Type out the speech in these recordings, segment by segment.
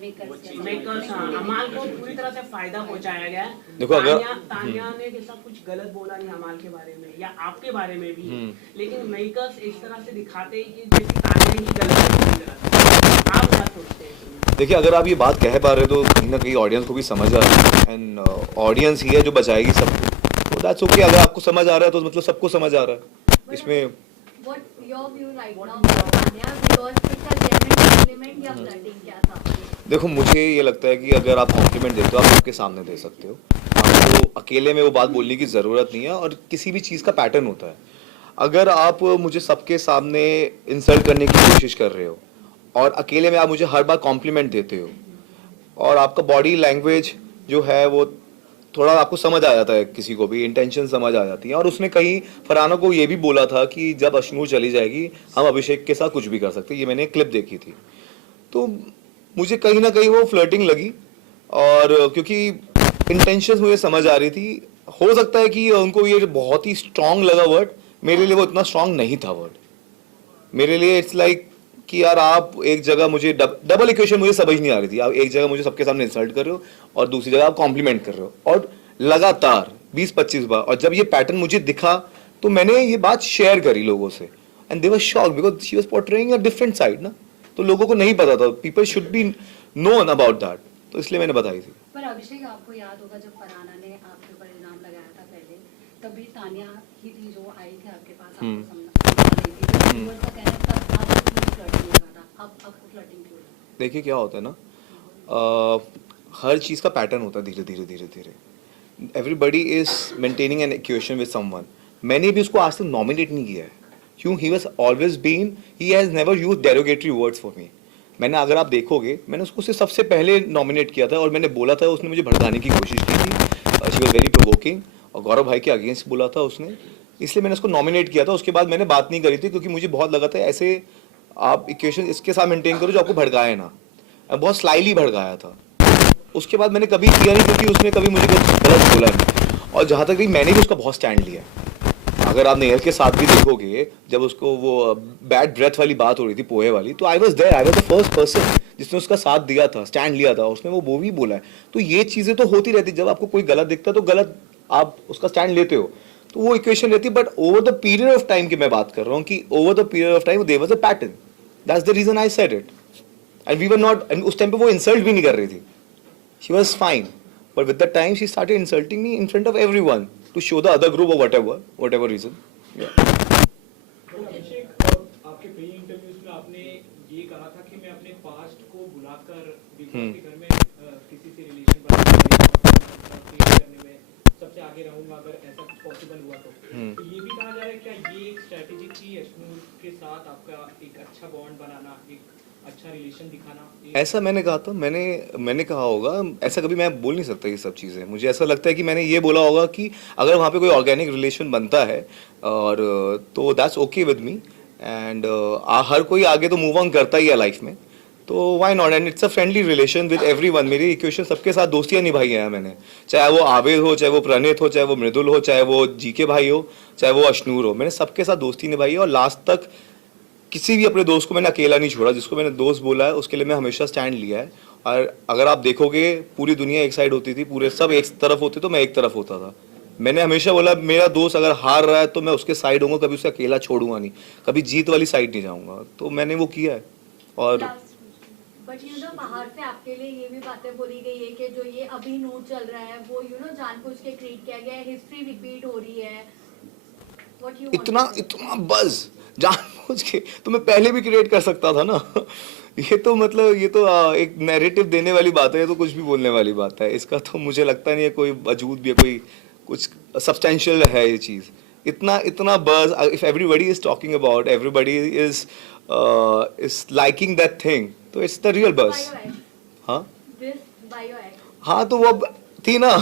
Makers अमाल को पूरी तरह से फायदा पहुंचाया गया है। देखो अगर तानिया ने जैसा कुछ गलत बोला नहीं अमाल के बारे में या आपके बारे में भी, लेकिन मेकर्स इस तरह से दिखाते हैं कि जैसे तानिया ही गलत है पूरी तरह से। आप क्या सोचते हैं? देखिए अगर आप ये बात कह पा रहे हो तो कहीं ना कहीं ऑडियंस को भी समझ आ रहा है, एंड ऑडियंस ही है जो बचाएगी सबको, तो दैट्स ओके। अगर आपको समझ आ रहा है तो मतलब सबको समझ आ रहा है इसमें। What your view right now about Tanya? Because it's a genuine compliment या flirting क्या था? देखो मुझे ये लगता है कि अगर आप कॉम्प्लीमेंट देते हो आप सबके सामने दे सकते हो, आपको अकेले में वो बात बोलने की ज़रूरत नहीं है। और किसी भी चीज़ का पैटर्न होता है, अगर आप मुझे सबके सामने इंसल्ट करने की कोशिश कर रहे हो और अकेले में आप मुझे हर बार कॉम्प्लीमेंट देते हो और आपका बॉडी लैंग्वेज जो है वो थोड़ा आपको समझ आ जाता है, किसी को भी इंटेंशन समझ आ जाती है। और उसने कहीं फरहाना को ये भी बोला था कि जब अश्नूर चली जाएगी हम अभिषेक के साथ कुछ भी कर सकते हैं, ये मैंने क्लिप देखी थी। तो मुझे कहीं ना कहीं वो फ्लर्टिंग लगी, और क्योंकि इंटेंशंस मुझे समझ आ रही थी। हो सकता है कि उनको ये बहुत ही स्ट्रांग लगा वर्ड, मेरे लिए वो इतना स्ट्रांग नहीं था वर्ड। मेरे लिए इट्स लाइक कि यार आप एक जगह मुझे डबल इक्वेशन मुझे समझ नहीं आ रही थी। आप एक जगह मुझे सबके सामने इंसल्ट कर रहे हो और दूसरी जगह आप कॉम्प्लीमेंट कर रहे हो, और लगातार 20-25 बार। और जब ये पैटर्न मुझे दिखा तो मैंने ये बात शेयर करी लोगों से, and they were shocked because she was portraying a different side ना। तो लोगों को नहीं पता था, people should be known about that, तो इसलिए मैंने बताई थी। पर अभिषेक आपको याद होगा जब फरहाना ने आपके ऊपर इल्जाम लगाया था पहले, तभी तानिया ही थी जो आई थी आपके पास, आपको समझा रही थी। व्यूअर्स का कहना था तब आपको फ्लर्टिंग लगा था, अब आपको फ्लर्टिंग क्यों लगा? देखिए क्या होता है ना, हर चीज़ का पैटर्न होता है धीरे धीरे धीरे धीरे। Everybody is maintaining an equation with someone. मैंने भी उसको आज तक नॉमिनेट नहीं किया है, क्यों? He was always been, he has never use derogatory words for me. मैंने, अगर आप देखोगे, मैंने उसको उससे सबसे पहले नॉमिनेट किया था और मैंने बोला था, उसने मुझे भड़काने की कोशिश की थी, शी वॉज वेरी प्रोवोकिंग, और गौरव भाई के अगेंस्ट बोला था उसने, इसलिए मैंने उसको नॉमिनेट किया था। उसके बाद मैंने बात नहीं करी थी, क्योंकि मुझे बहुत लगा था ऐसे आप इक्वेशन इसके साथ मेंटेन करो जो आपको भड़काए ना। बहुत स्लाइली भड़काया था। उसके बाद मैंने कभी किया नहीं, क्योंकि उसने कभी मुझे कुछ गलत बोला नहीं। और जहाँ तक भी मैंने भी उसका बहुत स्टैंड लिया। अगर आप नेहर के साथ भी देखोगे, जब उसको वो बैड ब्रेथ वाली बात हो रही थी, पोहे वाली, तो I was there, I was the first person जिसने उसका साथ दिया था, स्टैंड लिया था। उसने वो भी बोला है। तो ये चीज़ें तो होती रहती, जब आपको कोई गलत दिखता है तो गलत आप उसका स्टैंड लेते हो, तो वो इक्वेशन रहती है। But over the period of time की मैं बात कर रहा हूँ कि over the period of time there was a pattern, that's the reason I said it, and we were not, and उस टाइम पे वो इंसल्ट भी नहीं कर रही थी, she was fine, but with the time she started insulting me in front of everyone to show the other group और what ever reason. अभिषेक, आपके कई इंटरव्यूज में आपने ये कहा था कि मैं अपने पास्ट को बुलाकर बिग बॉस के घर में किसी से रिलेशन करने में सबसे आगे रहूंगा, अगर ऐसा कुछ पॉसिबल हुआ तो ये भी कहा जा रहा है क्या ये एक स्ट्रेटेजी थी अश्नूर के साथ आपका एक अच्छा बॉन्ड बनाना, एक अच्छा रिलेशन दिखाना? ऐसा मैंने कहा था, मैंने कहा होगा, ऐसा कभी मैं बोल नहीं सकता ये सब चीज़ें। मुझे ऐसा लगता है कि मैंने ये बोला होगा कि अगर वहाँ पे कोई ऑर्गेनिक रिलेशन बनता है और तो that's okay with me, and हर कोई आगे तो मूव ऑन करता ही है लाइफ में, तो why not, and it's a friendly relation with everyone. मेरी इक्वेशन सबके साथ दोस्तियाँ निभाई हैं मैंने, चाहे वो आबिद हो, चाहे वो प्रणीत हो, चाहे वो मृदुल हो, चाहे वो जीके भाई हो, चाहे वो अश्नूर हो, मैंने सबके साथ दोस्ती निभाई है। और लास्ट तक किसी भी अपने दोस्त को मैंने अकेला नहीं छोड़ा। जिसको मैंने दोस्त बोला है उसके लिए मैं हमेशा स्टैंड लिया है। और अगर आप देखोगे, पूरी दुनिया एक साइड होती थी, पूरे सब एक तरफ होते तो मैं एक तरफ होता था। मैंने हमेशा बोला मेरा दोस्त अगर हार रहा है तो मैं उसके साइड होऊंगा, कभी उसे अकेला छोड़ूंगा नहीं, कभी जीत वाली साइड नहीं जाऊंगा। तो मैंने वो किया है। और बट बाहर से आपके लिए ये भी बातें बोली गई है कि जो ये अभी नोट चल रहा है वो जानबूझ के क्रिएट किया गया है, हिस्ट्री रिपीट हो रही है। इतना बज जानबूझ के तो मैं पहले भी क्रिएट कर सकता था ना। ये तो मतलब ये तो एक नैरेटिव देने वाली बात है, ये तो कुछ भी बोलने वाली बात है। इसका तो मुझे लगता नहीं है कोई वजूद भी है, कोई कुछ सब्सटेंशियल है ये चीज़। इतना बज, if everybody is talking about, everybody is liking that thing, तो इट्स द रियल बज। हाँ हाँ, तो वो अब थी ना।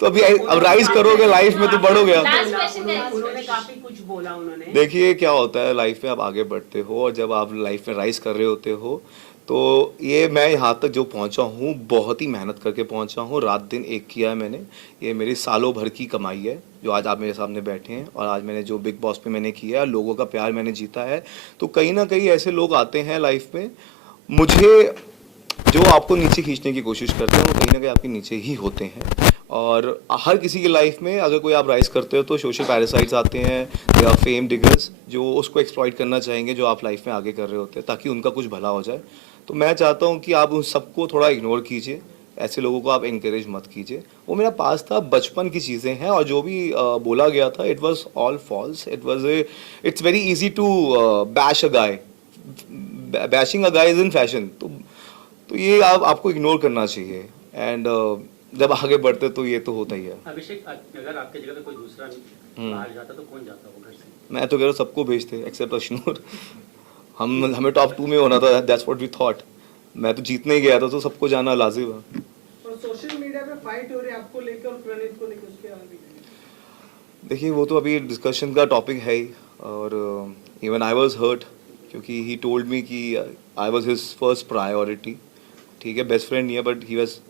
तो अभी अब राइज करोगे लाइफ में तो बढ़ोगे। उन्होंने काफी कुछ बोला उन्होंने। देखिए क्या होता है लाइफ में, आप आगे बढ़ते हो और जब आप लाइफ में राइज कर रहे होते हो, तो ये मैं यहाँ तक जो पहुँचा हूँ बहुत ही मेहनत करके पहुँचा हूँ। रात दिन एक किया है मैंने, ये मेरी सालों भर की कमाई है जो आज आप मेरे सामने बैठे हैं। और आज मैंने जो बिग बॉस पे मैंने किया है, लोगों का प्यार मैंने जीता है। तो कहीं ना कहीं ऐसे लोग आते हैं लाइफ में, मुझे जो आपको नीचे खींचने की कोशिश करते हैं वो कहीं ना कहीं आपके नीचे ही होते हैं। और हर किसी की लाइफ में अगर कोई आप राइज करते हो तो सोशल पैरासाइट्स आते हैं या फेम डिगर्स जो उसको एक्सप्लॉइट करना चाहेंगे जो आप लाइफ में आगे कर रहे होते हैं ताकि उनका कुछ भला हो जाए। तो मैं चाहता हूँ कि आप उन सबको थोड़ा इग्नोर कीजिए, ऐसे लोगों को आप इंकरेज मत कीजिए। वो मेरा पास था, बचपन की चीज़ें हैं और जो भी बोला गया था it was all false. It's very easy to bash a guy, bashing a guy is in fashion. तो ये आपको इग्नोर करना चाहिए। एंड जब आगे बढ़ते तो ये तो होता ही है। अभिषेक, अगर आपके जगह पे कोई दूसरा बाहर जाता तो कौन जाता वो घर से? मैं तो कह रहा हूँ सबको भेजते एक्सेप्ट अश्नूर। हमें टॉप 2 में होना था, दैट्स व्हाट वी थॉट। मैं तो जीतने ही गया था तो सबको जाना लाजिम है। और सोशल मीडिया पे फाइट हो रही है आपको लेकर और प्रणीत को लेकर, उसके बारे में देखिए वो तो अभी डिस्कशन का टॉपिक है ही। और इवन आई वाज हर्ट क्योंकि ही टोल्ड मी कि I was his first priority. ठीक है, बेस्ट फ्रेंड नहीं है but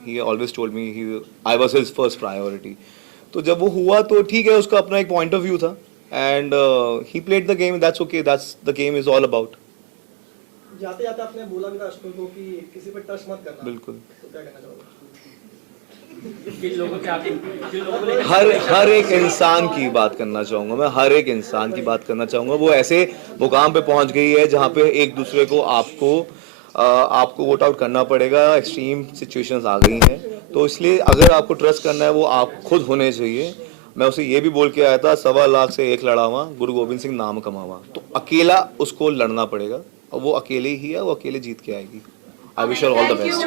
he always told me I was his first priority. तो जब वो हुआ तो ठीक है, उसका अपना एक पॉइंट ऑफ व्यू था and he played the game, that's okay, that's the game is all about. जाते जाते आपने बोला भी था अश्नूर को कि किसी पे टच मत करना। बिल्कुल। तो क्या कहना चाहोगे? किन लोगों से आपने किन लोगों ने हर एक इंसान की बात करना चाहूँगा मैं, हर एक इंसान की बात करना चाहूँगा। वो ऐसे मुकाम पे पहुँच गई है जहाँ पे एक दूसरे को आपको वोट आउट करना पड़ेगा। एक्सट्रीम सिचुएशंस आ गई हैं, तो इसलिए अगर आपको ट्रस्ट करना है वो आप खुद होने चाहिए। मैं उसे ये भी बोल के आया था 1.25 लाख से 1 लड़ावा, गुरु गोविंद सिंह नाम कमावा। तो अकेला उसको लड़ना पड़ेगा और वो अकेले ही है, वो अकेले जीत के आएगी। I wish all the best.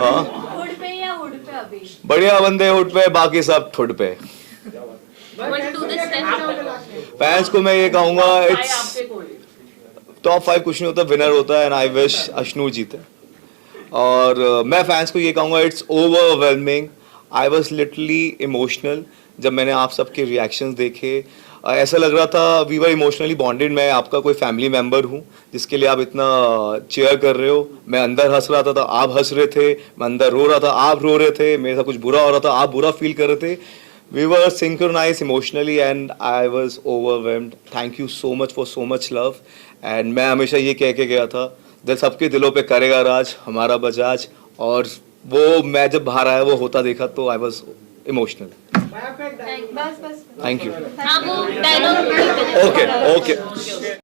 हाँ, हुड पे या हुड पे अभी? बढ़िया बंदे हुड पे, बाकी सब थुड पे। फैंस को मैं ये कहूँगा इट्स आपके कौन है? टॉप 5 कुछ नहीं होता, विनर होता है। एंड आई विश अश्नूर जीते। और मैं फैंस को ये कहूँगा it's overwhelming. I was literally emotional जब मैंने आप सबके रिएक्शंस देखे। ऐसा लग रहा था वी वर इमोशनली बॉन्डेड। मैं आपका कोई फैमिली मेम्बर हूँ जिसके लिए आप इतना चेयर कर रहे हो। मैं अंदर हंस रहा था आप हंस रहे थे, मैं अंदर रो रहा था आप रो रहे थे, मेरे साथ कुछ बुरा हो रहा था आप बुरा फील कर रहे थे। We were synchronized emotionally and I was overwhelmed. Thank you so much for so much love. And मैं हमेशा ये कह के गया था दिल सबके दिलों पे करेगा राज हमारा बजाज। और वो मैं जब बाहर आया वो होता देखा तो I was emotional. मैं आपका एक बस बस Thank you. हाँ वो डायलॉग Okay, okay.